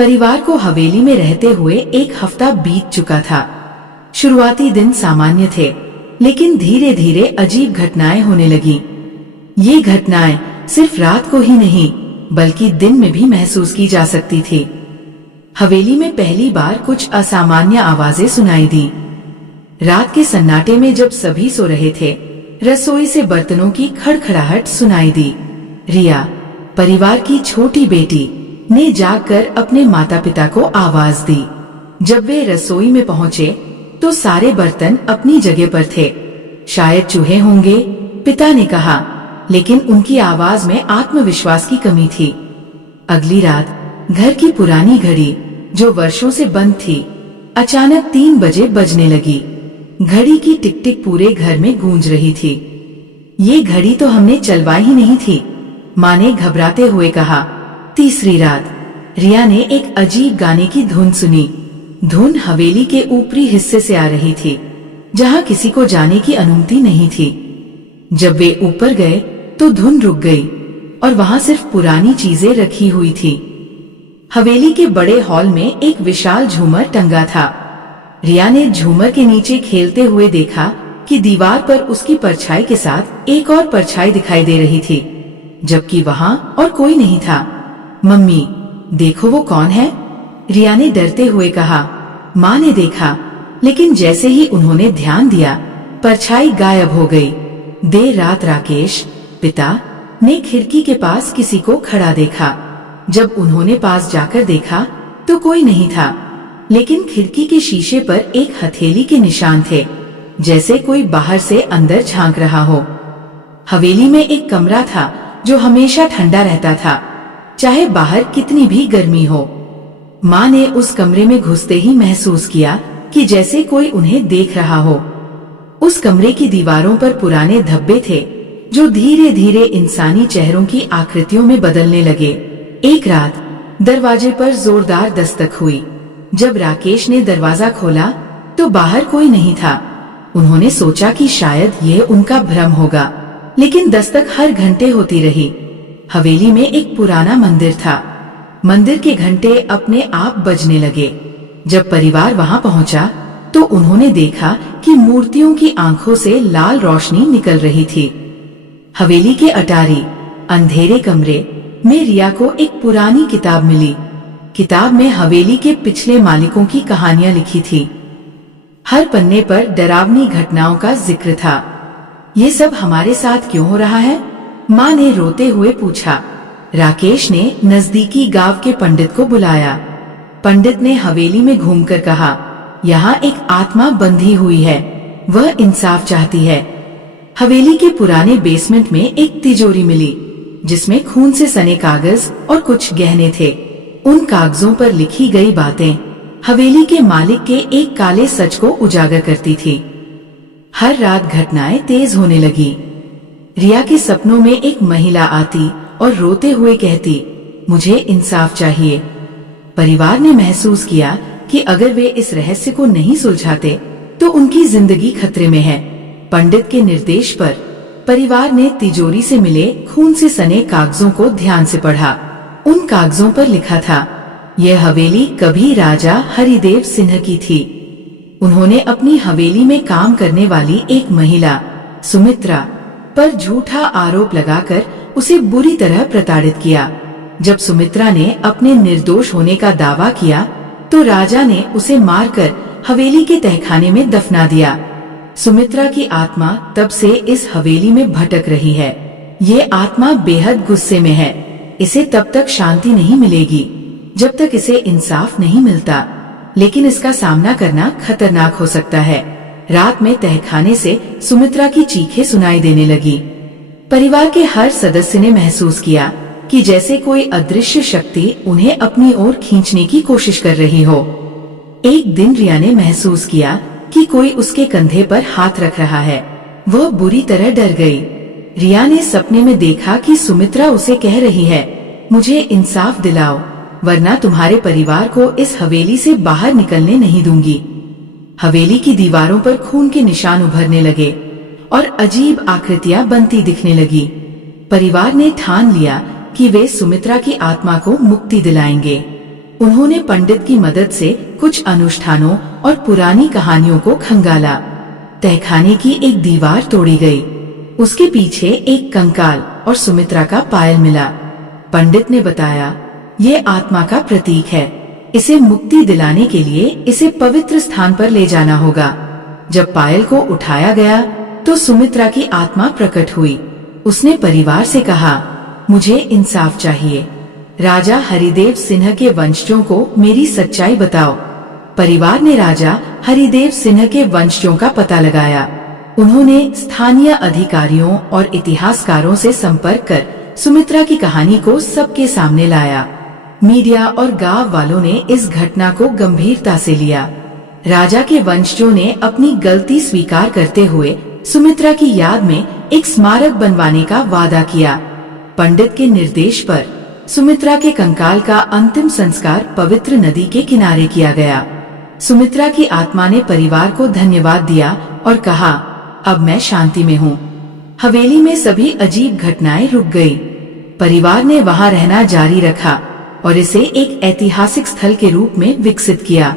परिवार को हवेली में रहते हुए 1 हफ्ता बीत चुका था। शुरुआती दिन सामान्य थे, लेकिन धीरे धीरे अजीब घटनाएं होने लगी। ये घटनाएं सिर्फ रात को ही नहीं, बल्कि दिन में भी महसूस की जा सकती थी। हवेली में पहली बार कुछ असामान्य आवाजें सुनाई दी। रात के सन्नाटे में जब सभी सो रहे थे, रसोई से बर्तनों की खड़खड़ाहट सुनाई दी। रिया, परिवार की छोटी बेटी, ने जागकर अपने माता पिता को आवाज दी। जब वे रसोई में पहुंचे तो सारे बर्तन अपनी जगह पर थे। शायद चूहे होंगे, पिता ने कहा, लेकिन उनकी आवाज में आत्मविश्वास की कमी थी। अगली रात घर की पुरानी घड़ी, जो वर्षों से बंद थी, अचानक 3 बजे बजने लगी। घड़ी की टिक टिक पूरे घर में गूंज रही थी। ये घड़ी तो हमने चलवाई ही नहीं थी, माँ ने घबराते हुए कहा। तीसरी रात रिया ने एक अजीब गाने की धुन सुनी। धुन हवेली के ऊपरी हिस्से से आ रही थी, जहाँ किसी को जाने की अनुमति नहीं थी। जब वे ऊपर गए तो धुन रुक गई और वहाँ सिर्फ पुरानी चीजें रखी हुई थी। हवेली के बड़े हॉल में एक विशाल झूमर टंगा था। रिया ने झूमर के नीचे खेलते हुए देखा कि दीवार पर उसकी परछाई के साथ एक और परछाई दिखाई दे रही थी, जबकि वहाँ और कोई नहीं था। मम्मी, देखो वो कौन है? रिया ने डरते हुए कहा। माँ ने देखा, लेकिन जैसे ही उन्होंने ध्यान दिया, परछाई गायब हो गई। देर रात राकेश, पिता, ने खिड़की के पास किसी को खड़ा देखा। जब उन्होंने पास जाकर देखा तो कोई नहीं था, लेकिन खिड़की के शीशे पर एक हथेली के निशान थे, जैसे कोई बाहर से अंदर झांक रहा हो। हवेली में एक कमरा था जो हमेशा ठंडा रहता था, चाहे बाहर कितनी भी गर्मी हो। माँ ने उस कमरे में घुसते ही महसूस किया कि जैसे कोई उन्हें देख रहा हो। उस कमरे की दीवारों पर पुराने धब्बे थे, जो धीरे धीरे इंसानी चेहरों की आकृतियों में बदलने लगे। एक रात दरवाजे पर जोरदार दस्तक हुई। जब राकेश ने दरवाजा खोला तो बाहर कोई नहीं था। उन्होंने सोचा कि शायद ये उनका भ्रम होगा, लेकिन दस्तक हर घंटे होती रही। हवेली में एक पुराना मंदिर था। मंदिर के घंटे अपने आप बजने लगे। जब परिवार वहां पहुंचा तो उन्होंने देखा कि मूर्तियों की आंखों से लाल रोशनी निकल रही थी। हवेली के अटारी अंधेरे कमरे में रिया को एक पुरानी किताब मिली। किताब में हवेली के पिछले मालिकों की कहानियां लिखी थी। हर पन्ने पर डरावनी घटनाओं का जिक्र था। ये सब हमारे साथ क्यों हो रहा है? माँ ने रोते हुए पूछा। राकेश ने नजदीकी गांव के पंडित को बुलाया। पंडित ने हवेली में घूमकर कहा, यहाँ एक आत्मा बंधी हुई है, वह इंसाफ चाहती है। हवेली के पुराने बेसमेंट में एक तिजोरी मिली, जिसमें खून से सने कागज और कुछ गहने थे। उन कागजों पर लिखी गई बातें हवेली के मालिक के एक काले सच को उजागर करती थी। हर रात घटनाएं तेज होने लगी। रिया के सपनों में एक महिला आती और रोते हुए कहती, मुझे इंसाफ चाहिए। परिवार ने महसूस किया कि अगर वे इस रहस्य को नहीं सुलझाते तो उनकी जिंदगी खतरे में है। पंडित के निर्देश पर परिवार ने तिजोरी से मिले खून से सने कागजों को ध्यान से पढ़ा। उन कागजों पर लिखा था, यह हवेली कभी राजा हरिदेव सिंह की थी। उन्होंने अपनी हवेली में काम करने वाली एक महिला सुमित्रा पर झूठा आरोप लगाकर उसे बुरी तरह प्रताड़ित किया। जब सुमित्रा ने अपने निर्दोष होने का दावा किया तो राजा ने उसे मारकर हवेली के तहखाने में दफना दिया। सुमित्रा की आत्मा तब से इस हवेली में भटक रही है। ये आत्मा बेहद गुस्से में है। इसे तब तक शांति नहीं मिलेगी जब तक इसे इंसाफ नहीं मिलता, लेकिन इसका सामना करना खतरनाक हो सकता है। रात में तहखाने से सुमित्रा की चीखें सुनाई देने लगी। परिवार के हर सदस्य ने महसूस किया कि जैसे कोई अदृश्य शक्ति उन्हें अपनी ओर खींचने की कोशिश कर रही हो। एक दिन रिया ने महसूस किया कि कोई उसके कंधे पर हाथ रख रहा है। वह बुरी तरह डर गई। रिया ने सपने में देखा कि सुमित्रा उसे कह रही है, मुझे इंसाफ दिलाओ, वरना तुम्हारे परिवार को इस हवेली से बाहर निकलने नहीं दूंगी। हवेली की दीवारों पर खून के निशान उभरने लगे और अजीब आकृतियां बनती दिखने लगी। परिवार ने ठान लिया कि वे सुमित्रा की आत्मा को मुक्ति दिलाएंगे। उन्होंने पंडित की मदद से कुछ अनुष्ठानों और पुरानी कहानियों को खंगाला। तहखाने की एक दीवार तोड़ी गई। उसके पीछे एक कंकाल और सुमित्रा का पायल मिला। पंडित ने बताया, ये आत्मा का प्रतीक है। इसे मुक्ति दिलाने के लिए इसे पवित्र स्थान पर ले जाना होगा। जब पायल को उठाया गया तो सुमित्रा की आत्मा प्रकट हुई। उसने परिवार से कहा, मुझे इंसाफ चाहिए। राजा हरिदेव सिंह के वंशजों को मेरी सच्चाई बताओ। परिवार ने राजा हरिदेव सिंह के वंशजों का पता लगाया। उन्होंने स्थानीय अधिकारियों और इतिहासकारों से संपर्क कर सुमित्रा की कहानी को सबके सामने लाया। मीडिया और गांव वालों ने इस घटना को गंभीरता से लिया। राजा के वंशजों ने अपनी गलती स्वीकार करते हुए सुमित्रा की याद में एक स्मारक बनवाने का वादा किया। पंडित के निर्देश पर सुमित्रा के कंकाल का अंतिम संस्कार पवित्र नदी के किनारे किया गया। सुमित्रा की आत्मा ने परिवार को धन्यवाद दिया और कहा, अब मैं शांति में हूँ। हवेली में सभी अजीब घटनाएं रुक गई। परिवार ने वहाँ रहना जारी रखा और इसे एक ऐतिहासिक स्थल के रूप में विकसित किया।